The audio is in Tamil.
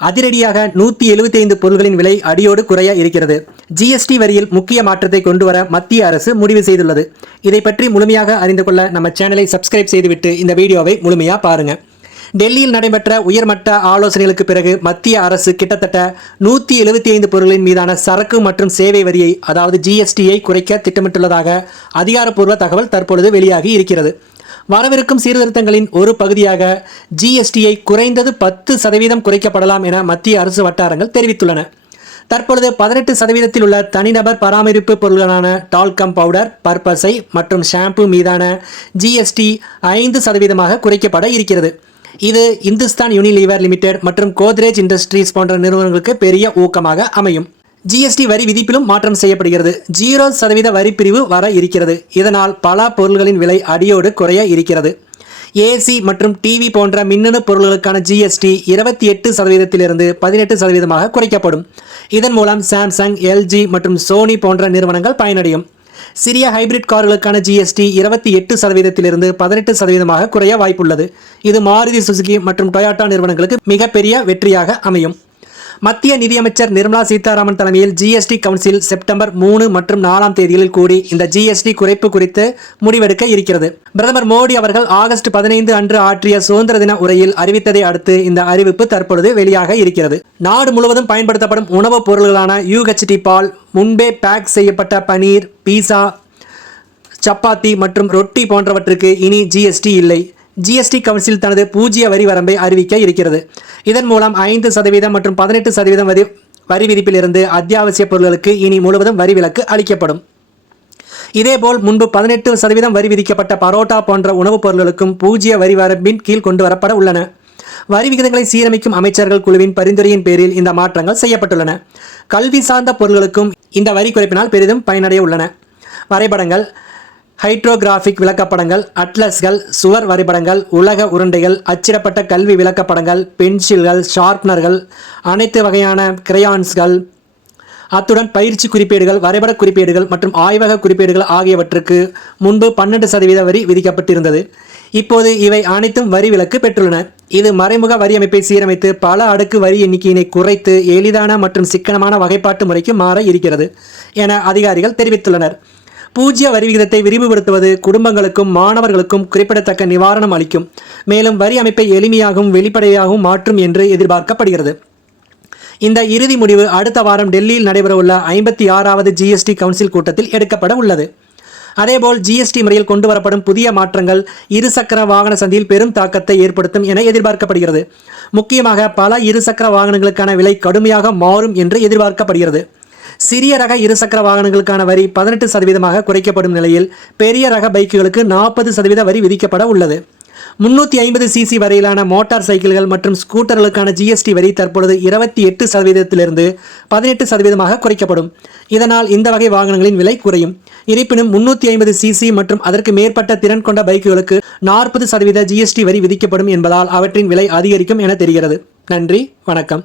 அதிரடியாக 175 பொருட்களின் விலை அடியோடு குறைய இருக்கிறது. ஜிஎஸ்டி வரியில் முக்கிய மாற்றத்தை கொண்டுவர மத்திய அரசு முடிவு செய்துள்ளது. இதை பற்றி முழுமையாக அறிந்து கொள்ள நம்ம சேனலை சப்ஸ்கிரைப் செய்துவிட்டு இந்த வீடியோவை முழுமையாக பாருங்க. டெல்லியில் நடைபெற்ற உயர்மட்ட ஆலோசனைகளுக்கு பிறகு மத்திய அரசு கிட்டத்தட்ட 175 பொருட்களின் மீதான சரக்கு மற்றும் சேவை வரியை அதாவது ஜிஎஸ்டியை குறைக்க திட்டமிட்டுள்ளதாக அதிகாரப்பூர்வ தகவல் தற்பொழுது வெளியாகி இருக்கிறது. வரவிருக்கும் சீர்திருத்தங்களின் ஒரு பகுதியாக ஜிஎஸ்டியை குறைந்தது 10% குறைக்கப்படலாம் என மத்திய அரசு வட்டாரங்கள் தெரிவித்துள்ளன. தற்பொழுது 18% உள்ள தனிநபர் பராமரிப்பு பொருட்களான டால்கம் பவுடர், பற்பசை மற்றும் ஷாம்பு மீதான ஜிஎஸ்டி 5% குறைக்கப்பட இருக்கிறது. இது இந்துஸ்தான் யூனிலீவர் லிமிடெட் மற்றும் கோத்ரேஜ் இண்டஸ்ட்ரீஸ் போன்ற நிறுவனங்களுக்கு பெரிய ஊக்கமாக அமையும். ஜிஎஸ்டி வரி விதிப்பிலும் மாற்றம் செய்யப்படுகிறது. 0% வரி பிரிவு வர இருக்கிறது. இதனால் பல பொருட்களின் விலை அடியோடு குறைய இருக்கிறது. ஏசி மற்றும் டிவி போன்ற மின்னணு பொருட்களுக்கான ஜிஎஸ்டி 28%இலிருந்து 18% குறைக்கப்படும். இதன் மூலம் சாம்சங், எல்ஜி மற்றும் சோனி போன்ற நிறுவனங்கள் பயனடையும். சிறிய ஹைபிரிட் கார்களுக்கான ஜிஎஸ்டி 28%இலிருந்து 18% குறைய வாய்ப்புள்ளது. இது மாருதி சுசுகி மற்றும் டொயோட்டா நிறுவனங்களுக்கு மிகப்பெரிய வெற்றியாக அமையும். மத்திய நிதியமைச்சர் நிர்மலா சீதாராமன் தலைமையில் ஜிஎஸ்டி கவுன்சில் செப்டம்பர் 3 மற்றும் 4 தேதிகளில் கூடி இந்த ஜிஎஸ்டி குறைப்பு குறித்து முடிவெடுக்க இருக்கிறது. பிரதமர் மோடி அவர்கள் ஆகஸ்ட் 15 அன்று ஆற்றிய சுதந்திர தின உரையில் அறிவித்ததை அடுத்து இந்த அறிவிப்பு தற்பொழுது வெளியாக இருக்கிறது. நாடு முழுவதும் பயன்படுத்தப்படும் உணவுப் பொருட்களான யூஹெச்டி பால், முன்பே பேக் செய்யப்பட்ட பனீர், பீஸா, சப்பாத்தி மற்றும் ரொட்டி போன்றவற்றுக்கு இனி ஜிஎஸ்டி இல்லை. ஜிஎஸ்டி கவுன்சில் தனது பூஜ்ஜிய வரி வரம்பை அறிவிக்க இருக்கிறது. இதன் மூலம் 5% மற்றும் 18% வரி விதிப்பிலிருந்து அத்தியாவசிய பொருட்களுக்கு இனி முழுவதும் வரி விலக்கு அளிக்கப்படும். இதேபோல் முன்பு 18% வரி விதிக்கப்பட்ட பரோட்டா போன்ற உணவுப் பொருட்களுக்கும் பூஜ்ஜிய வரி வரம்பின் கீழ் கொண்டு வரப்பட உள்ளன. வரி விகிதங்களை சீரமைக்கும் அமைச்சர்கள் குழுவின் பரிந்துரையின் பேரில் இந்த மாற்றங்கள் செய்யப்பட்டுள்ளன. கல்வி சார்ந்த பொருட்களுக்கும் இந்த வரி குறைப்பினால் பெரிதும் பயனடைய உள்ளன. வரைபடங்கள், ஹைட்ரோகிராஃபிக் விளக்கப்படங்கள், அட்லஸ்கள், சுவர் வரைபடங்கள், உலக உருண்டைகள், அச்சிடப்பட்ட கல்வி விளக்கப்படங்கள், பென்சில்கள், ஷார்ப்னர்கள், அனைத்து வகையான கிரையான்ஸ்கள், அத்துடன் பயிற்சி குறிப்பேடுகள், வரைபட குறிப்பேடுகள் மற்றும் ஆய்வக குறிப்பேடுகள் ஆகியவற்றுக்கு முன்பு 12% வரி விதிக்கப்பட்டிருந்தது. இப்போது இவை அனைத்தும் வரி விலக்கு பெற்றுள்ளன. இது மறைமுக வரி அமைப்பை சீரமைத்து பல அடுக்கு வரி எண்ணிக்கையினை குறைத்து எளிதான மற்றும் சிக்கனமான வகைப்பாட்டு முறைக்கு மாற இருக்கிறது என அதிகாரிகள் தெரிவித்துள்ளனர். பூஜ்ய வரி விகிதத்தை விரிவுபடுத்துவது குடும்பங்களுக்கும் மாணவர்களுக்கும் குறிப்பிடத்தக்க நிவாரணம் அளிக்கும். மேலும் வரி அமைப்பை எளிமையாகவும் வெளிப்படையாகவும் மாற்றும் என்று எதிர்பார்க்கப்படுகிறது. இந்த இறுதி முடிவு அடுத்த வாரம் டெல்லியில் நடைபெறவுள்ள 56வது ஜிஎஸ்டி கவுன்சில் கூட்டத்தில் எடுக்கப்பட உள்ளது. அதேபோல் ஜிஎஸ்டி முறையில் கொண்டு வரப்படும் புதிய மாற்றங்கள் இருசக்கர வாகன சந்தையில் பெரும் தாக்கத்தை ஏற்படுத்தும் என எதிர்பார்க்கப்படுகிறது. முக்கியமாக பல இருசக்கர வாகனங்களுக்கான விலை கடுமையாக மாறும் என்று எதிர்பார்க்கப்படுகிறது. சிறிய ரக இருசக்கர வாகனங்களுக்கான வரி 18% குறைக்கப்படும் நிலையில் பெரிய ரக பைக்குகளுக்கு 40% வரி விதிக்கப்பட உள்ளது. 350 சிசி வரையிலான மோட்டார் சைக்கிள்கள் மற்றும் ஸ்கூட்டர்களுக்கான ஜிஎஸ்டி வரி தற்பொழுது 28%இலிருந்து 18% குறைக்கப்படும். இதனால் இந்த வகை வாகனங்களின் விலை குறையும். இருப்பினும் 350 சிசி மற்றும் அதற்கு மேற்பட்ட திறன் கொண்ட பைக்குகளுக்கு 40% ஜிஎஸ்டி வரி விதிக்கப்படும் என்பதால் அவற்றின் விலை அதிகரிக்கும் என தெரிகிறது. நன்றி, வணக்கம்.